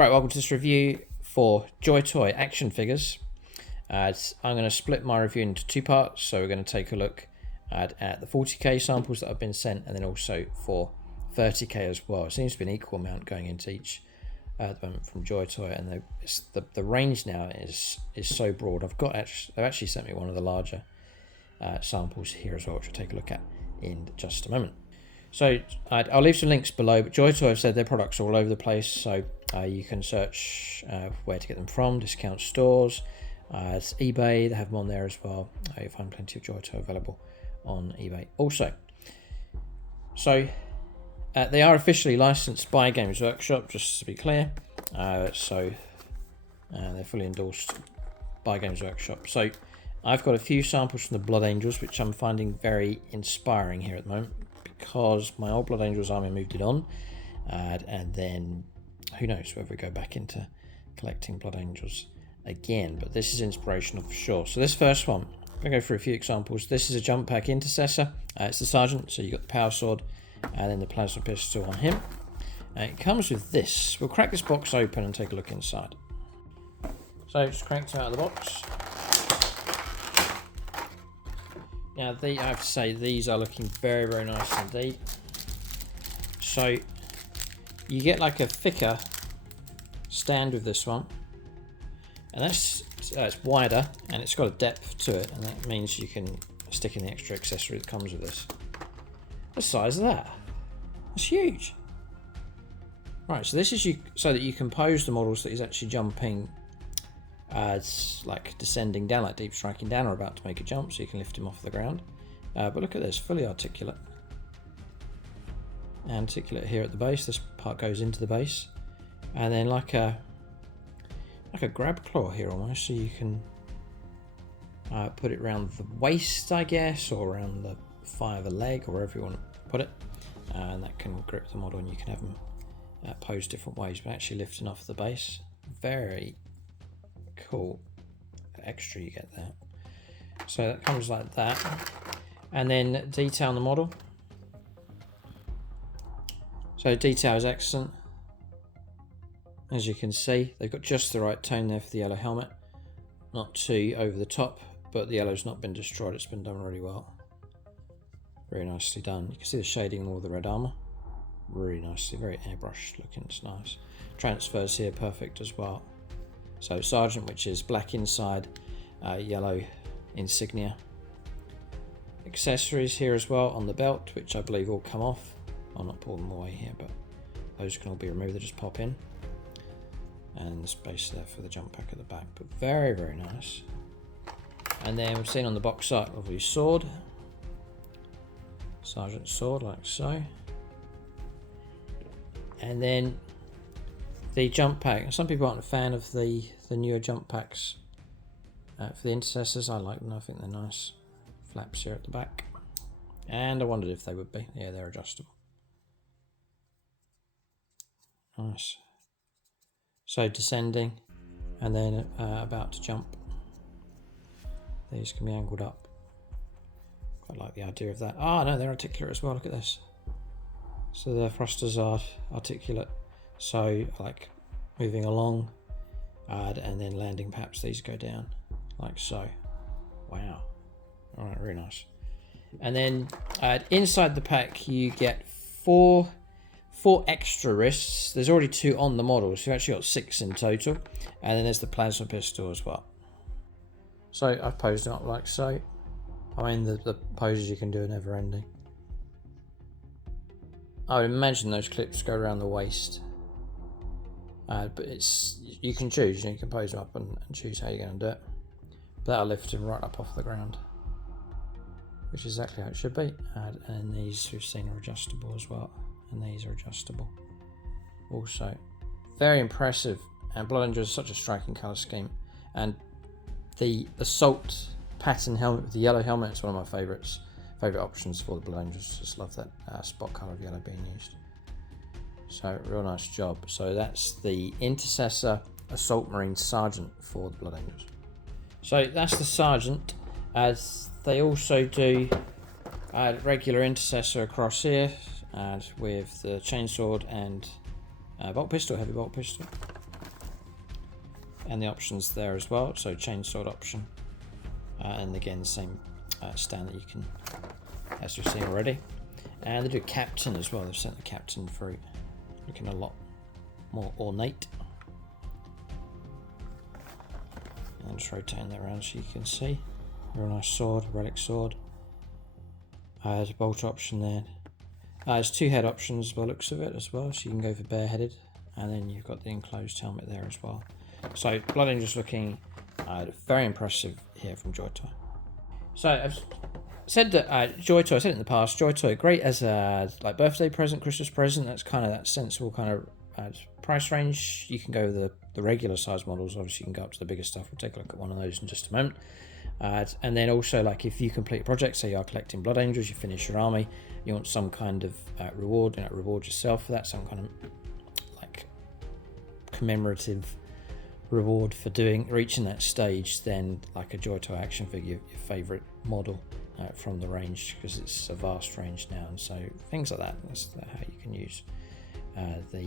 Right, welcome to this review for JOYTOY action figures. I'm going to split my review into two parts. So we're going to take a look at the 40K samples that have been sent, and then also for 30K as well. It seems to be an equal amount going into each at the moment from JOYTOY, and the range now is so broad. They've actually sent me one of the larger samples here as well, which we'll take a look at in just a moment. So I'll leave some links below, but JOYTOY have said their products are all over the place, so you can search where to get them from, discount stores, it's eBay, they have them on there as well. You'll find plenty of JOYTOY available on eBay also. So they are officially licensed by Games Workshop, just to be clear. They're fully endorsed by Games Workshop. So I've got a few samples from the Blood Angels, which I'm finding very inspiring here at the moment, because my old Blood Angels army moved it on, and then who knows whether we go back into collecting Blood Angels again, but this is inspirational for sure. So this first one, I'm going to go through a few examples. This is a jump pack intercessor. It's the sergeant, so you've got the power sword and then the plasma pistol on him. It comes with this. We'll crack this box open and take a look inside. So just cranked out of the box. Now, I have to say, these are looking very, very nice indeed. So, you get like a thicker stand with this one, and it's wider, and it's got a depth to it, and that means you can stick in the extra accessory that comes with this. The size of that, it's huge. Right, so this is so that you can pose the models that he's actually jumping. It's like descending down, like deep striking down, or about to make a jump, so you can lift him off the ground. But look at this, fully articulate. And articulate here at the base. This part goes into the base, and then like a grab claw here almost, so you can put it around the waist, I guess, or around the thigh of the leg, or wherever you want to put it. And that can grip the model, and you can have them posed different ways, but actually lifting off the base. Very cool extra you get there. So that comes like that, and then detail on the model. So detail is excellent. As you can see, they've got just the right tone there for the yellow helmet, not too over the top, but the yellow's not been destroyed. It's been done really well, very nicely done. You can see the shading on all the red armor, really nicely, very airbrushed looking. It's nice. Transfers here perfect as well. So Sergeant, which is black inside, yellow insignia. Accessories here as well on the belt, which I believe all come off. I'll not pull them away here, but those can all be removed. They just pop in. And the space there for the jump pack at the back, but very, very nice. And then we've seen on the box art, lovely sword. Sergeant's sword, like so. And then the jump pack. Some people aren't a fan of the newer jump packs for the intercessors. I like them. I think they're nice. Flaps here at the back, and I wondered if they would be. Yeah, they're adjustable. Nice. So descending, and then about to jump. These can be angled up. Quite like the idea of that. Ah, no, they're articulate as well. Look at this. So the thrusters are articulate. So like moving along, and then landing, perhaps these go down like so. Wow. All right, very nice. And then inside the pack you get four extra wrists. There's already 2 on the model, so you've actually got 6 in total. And then there's the plasma pistol as well. So I've posed it up like so. I mean, the poses you can do are never ending. I would imagine those clips go around the waist. But you can choose, you can pose them up and choose how you're going to do it. But that'll lift him right up off the ground, which is exactly how it should be. And these we've seen are adjustable as well, and these are adjustable also. Very impressive, and Blood Angels is such a striking colour scheme. And the assault pattern helmet with the yellow helmet is one of my favourite options for the Blood Angels. Just love that spot colour of yellow being used. So real nice job. So that's the Intercessor Assault Marine Sergeant for the Blood Angels. So that's the Sergeant, as they also do regular Intercessor across here, and with the chainsword and bolt pistol, heavy bolt pistol. and the options there as well. So chainsword option, and again the same stand that you can, as we've seen already. And they do captain as well. They've sent the captain through, looking a lot more ornate. And just rotating that around so you can see. Real nice sword, relic sword. There's a bolt option there. There's 2 head options by the looks of it as well, so you can go for bareheaded, and then you've got the enclosed helmet there as well. So Blood Angel's looking very impressive here from JOYTOY. So I've said that JOYTOY, I said it in the past, JOYTOY great as a like birthday present, Christmas present. That's kind of that sensible kind of price range. You can go with the regular size models. Obviously, you can go up to the bigger stuff. We'll take a look at one of those in just a moment. And then also, like, if you complete a project, say you are collecting Blood Angels, you finish your army, you want some kind of reward, reward yourself for that, some kind of like commemorative reward for reaching that stage, then like a JOYTOY action figure, your favorite model from the range, because it's a vast range now, and so things like that, that's how you can use the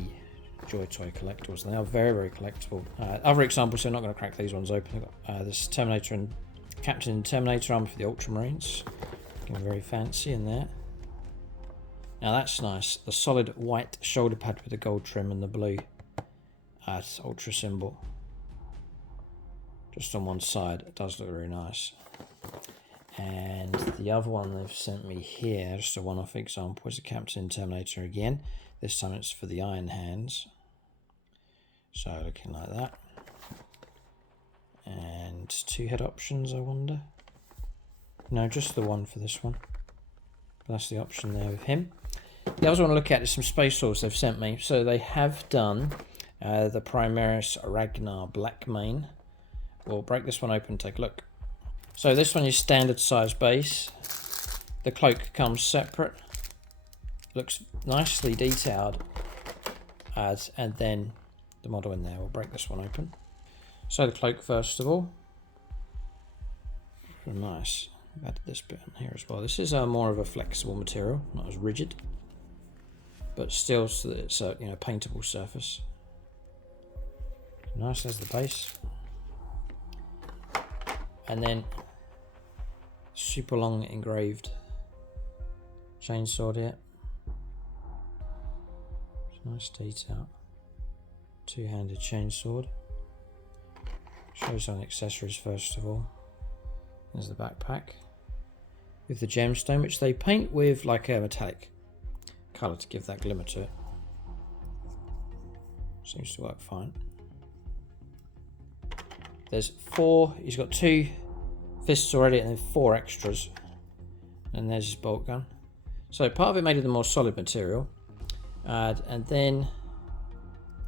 JOYTOY collectibles. They are very, very collectible. Other examples, so I'm not going to crack these ones open. I've got this Terminator and Captain and Terminator armor for the Ultramarines, looking very fancy in there. Now that's nice, the solid white shoulder pad with the gold trim and the blue ultra symbol just on one side. It does look very nice. And the other one they've sent me here, just a one-off example, is the Captain Terminator again. This time it's for the Iron Hands. So looking like that. And 2 head options, I wonder. No, just the one for this one. That's the option there with him. The other one I want to look at is some space swords they've sent me. So they have done the Primaris Ragnar Blackmane. We'll break this one open and take a look. So this one is standard size base. The cloak comes separate. Looks nicely detailed. And then the model in there. We'll break this one open. So the cloak first of all. Nice. I've added this bit on here as well. This is more of a flexible material, not as rigid, but still so that it's a paintable surface. Nice as the base. And then super long engraved chainsword here. Nice detail. 2-handed chainsword. Shows on accessories first of all. There's the backpack with the gemstone, which they paint with like a metallic colour to give that glimmer to it. Seems to work fine. There's 4, he's got 2 fists already and then 4 extras. And there's his bolt gun. So part of it made of the more solid material. And then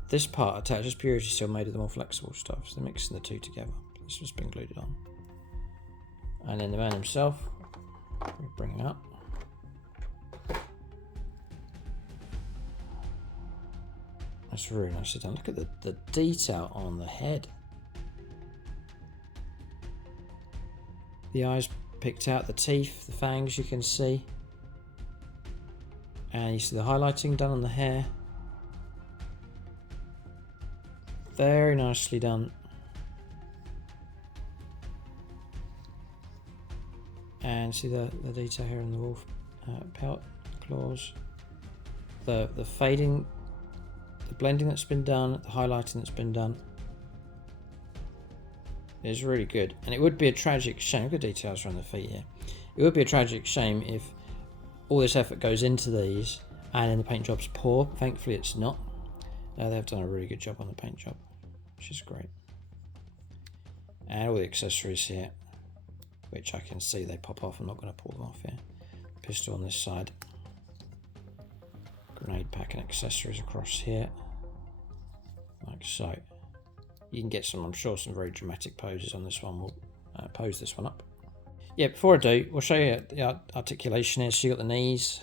this part attached is purity steel made of the more flexible stuff. So they're mixing the 2 together. This has been glued on. And then the man himself, we'll bring him up. That's really nicely done. Look at the detail on the head. The eyes picked out, the teeth, the fangs you can see. And you see the highlighting done on the hair. Very nicely done. And see the detail here in the wolf pelt, claws. The fading, the blending that's been done, the highlighting that's been done is really good. And it would be a tragic shame, look at the details around the feet here. It would be a tragic shame if all this effort goes into these and then the paint job's poor. Thankfully it's not. They've done a really good job on the paint job, which is great. And all the accessories here, which I can see they pop off. I'm not going to pull them off here. Pistol on this side. Grenade pack and accessories across here. Like so. You can get some, I'm sure, some very dramatic poses on this one. We'll pose this one up. Yeah, before I do, we'll show you the articulation here. So you've got the knees,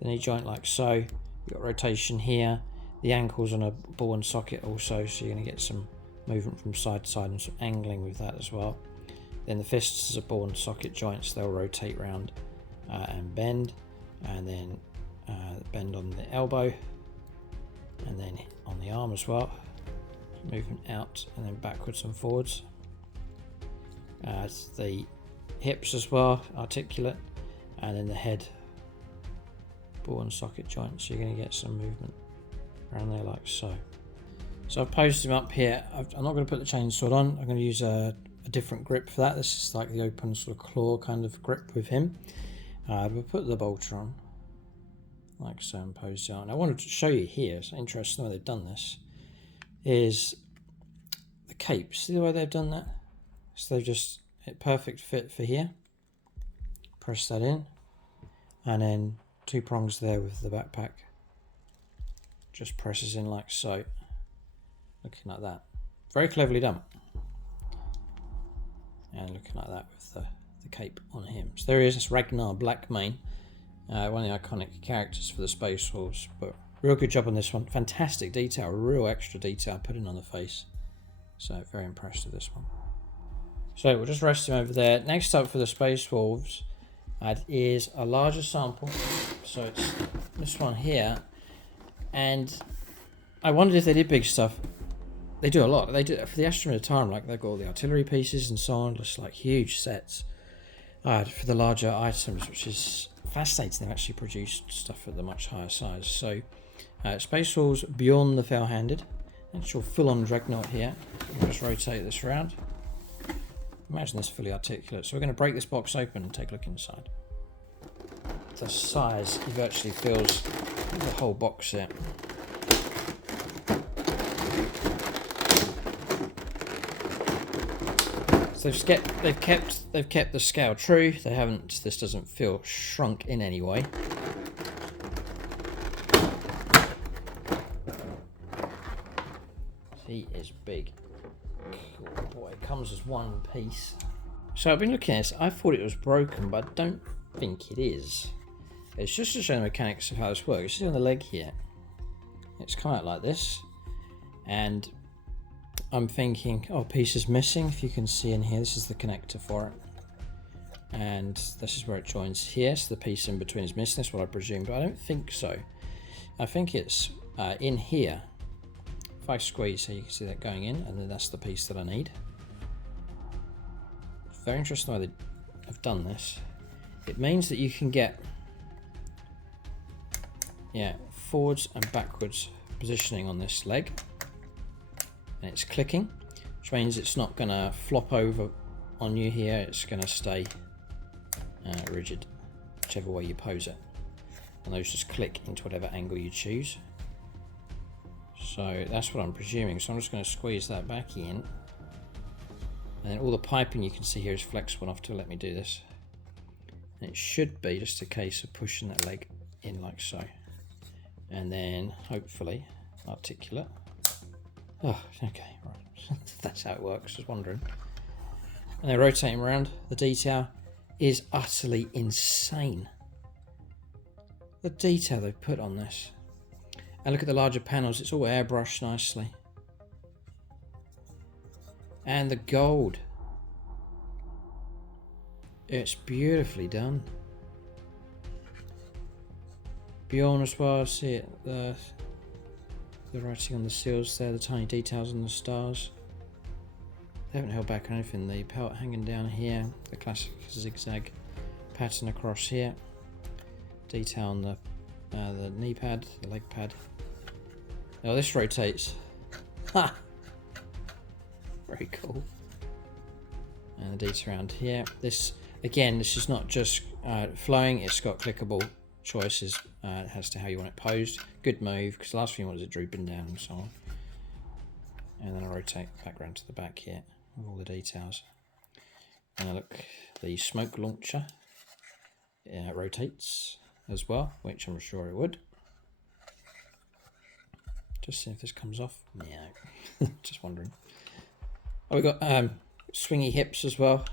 the knee joint like so. You've got rotation here. The ankle's on a ball and socket also, so you're going to get some movement from side to side and some angling with that as well. Then the fists is a ball and socket joints, they'll rotate round and bend, and then bend on the elbow, and then on the arm as well. movement out and then backwards and forwards. The hips as well, articulate, and then the head, ball and socket joints. So you're going to get some movement around there like so. So I've posed him up here. I'm not going to put the chainsaw on. I'm going to use a different grip for that. This is like the open sort of claw kind of grip with him. We'll put the bolter on like so and pose it on. I wanted to show you here, it's interesting the way they've done this, is the cape. See the way they've done that? So they've just hit perfect fit for here. Press that in, and then 2 prongs there with the backpack. Just presses in like so. Looking like that. Very cleverly done. And looking like that with the cape on him. So there he is, it's Ragnar Blackmane. One of the iconic characters for the Space Wolves. But real good job on this one. Fantastic detail, real extra detail put in on the face. So very impressed with this one. So we'll just rest him over there. Next up for the Space Wolves is a larger sample. So it's this one here. And I wondered if they did big stuff. They do a lot. They do for the Astromir Time, like they've got all the artillery pieces and so on, just like huge sets for the larger items, which is fascinating. They've actually produced stuff at the much higher size. So Space Wolves Bjorn the Fell-Handed. Actual full-on dreadnought here. I'll just rotate this around. Imagine this fully articulate. So we're going to break this box open and take a look inside. The size, he virtually fills the whole box here. So they've kept the scale true. They haven't. This doesn't feel shrunk in any way. He is big. Oh boy, it comes as one piece. So I've been looking at this. I thought it was broken, but I don't think it is. It's just to show the mechanics of how this works. You see on the leg here, it's come out like this, and I'm thinking, oh, piece is missing. If you can see in here, this is the connector for it. And this is where it joins here. So the piece in between is missing. That's what I presume, but I don't think so. I think it's in here. If I squeeze here, you can see that going in, and then that's the piece that I need. It's very interesting the way they have done this. It means that you can get, forwards and backwards positioning on this leg. And it's clicking, which means it's not going to flop over on you here. It's going to stay rigid, whichever way you pose it. And those just click into whatever angle you choose. So that's what I'm presuming. So I'm just going to squeeze that back in. And then all the piping you can see here is flexible enough to let me do this. And it should be just a case of pushing that leg in like so. And then hopefully articulate. Oh, okay, right. That's how it works, just wondering. And then rotating around, the detail is utterly insane. The detail they've put on this. And look at the larger panels, it's all airbrushed nicely. And the gold. It's beautifully done. Bjorn as well, see it, the writing on the seals there, the tiny details on the stars. They haven't held back on anything. The pelt hanging down here, the classic zigzag pattern across here. Detail on the knee pad, the leg pad. Now this rotates. Ha! Very cool. And the detail around here. This, again, this is not just flowing, it's got clickable choices as to how you want it posed. Good move, because the last thing you want is it drooping down and so on. And then I rotate back around to the back here with all the details. And I look, the smoke launcher rotates as well, which I'm sure it would. Just see if this comes off. No, just wondering. Oh, we've got swingy hips as well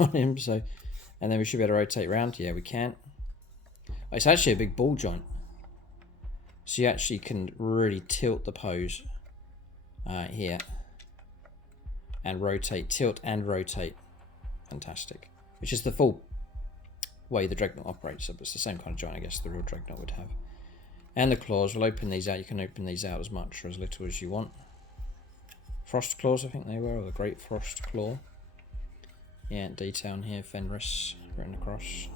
on him, so, and then we should be able to rotate around. Yeah, we can. It's actually a big ball joint, so you actually can really tilt the pose here and rotate, tilt and rotate. Fantastic. Which is the full way the Dreadnought operates. So it's the same kind of joint, I guess, the real Dreadnought would have. And the claws, we'll open these out. You can open these out as much or as little as you want. Frost Claws, I think they were, or the Great Frost Claw. Yeah, detail in here, Fenris written across.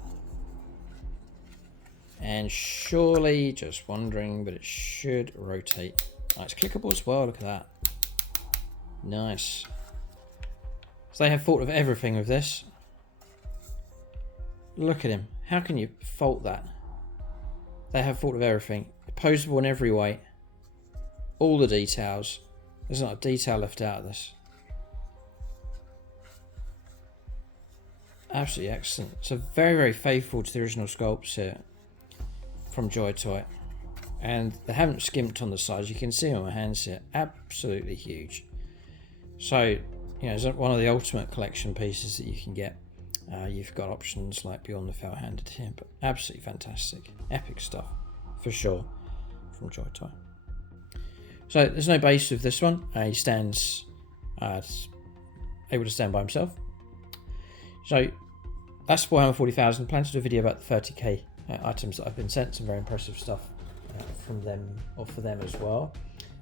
And surely, just wondering, but it should rotate. Oh, it's clickable as well, look at that. Nice. So they have thought of everything with this. Look at him. How can you fault that? They have thought of everything. Posable in every way. All the details. There's not a detail left out of this. Absolutely excellent. So very, very faithful to the original sculpts here from JOYTOY. And they haven't skimped on the size. You can see on my hands here. Absolutely huge. So, you know, it's one of the ultimate collection pieces that you can get. You've got options like Bjorn the Fell-Handed here, but absolutely fantastic. Epic stuff, for sure, from JOYTOY. So there's no base with this one. He stands able to stand by himself. So that's Warhammer 40,000. Plan to do a video about the 30k items that I've been sent. Some very impressive stuff from them, or for them as well.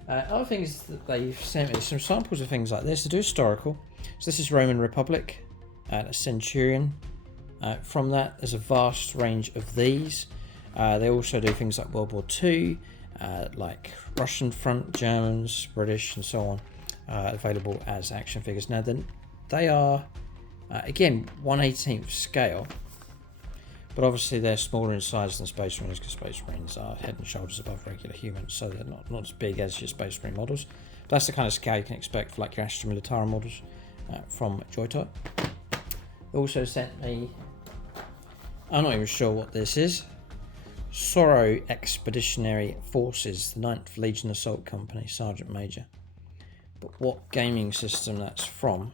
Other things that they've sent me, some samples of things like this. They do historical. So this is Roman Republic, a Centurion. From that, there's a vast range of these. They also do things like World War II, like Russian front, Germans, British, and so on, available as action figures. Now, then they are, again, 1/18th scale, but obviously they're smaller in size than Space Marines, because Space Marines are head and shoulders above regular humans, so they're not as big as your Space Marine models. But that's the kind of scale you can expect for like your Astra Militara models from JOYTOY. They also sent me, I'm not even sure what this is, Sorrow Expeditionary Forces, the 9th Legion Assault Company, Sergeant Major. But what gaming system that's from,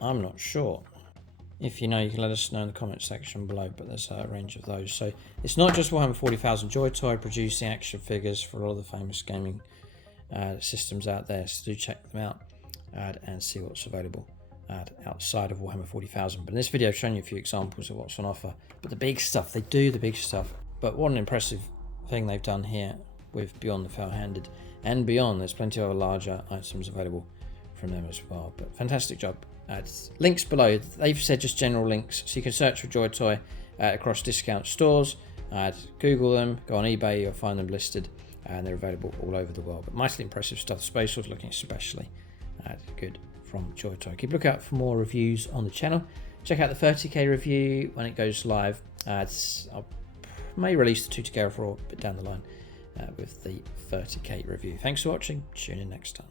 I'm not sure. If you know, you can let us know in the comment section below, but there's a range of those. So it's not just Warhammer 40,000 JOYTOY producing action figures for all the famous gaming systems out there, so do check them out and see what's available outside of Warhammer 40,000. But in this video I've shown you a few examples of what's on offer. But the big stuff, they do the big stuff. But what an impressive thing they've done here with Bjorn the Fell-Handed and beyond. There's plenty of other larger items available from them as well. But fantastic job. Links below. They've said just general links, so you can search for JOYTOY across discount stores. Google them, go on eBay, you'll find them listed, and they're available all over the world. But mightily impressive stuff. Space Wars looking especially good from JOYTOY. Keep a lookout for more reviews on the channel. Check out the 30k review when it goes live. I may release the 2 to go for a bit down the line with the 30k review. Thanks for watching. Tune in next time.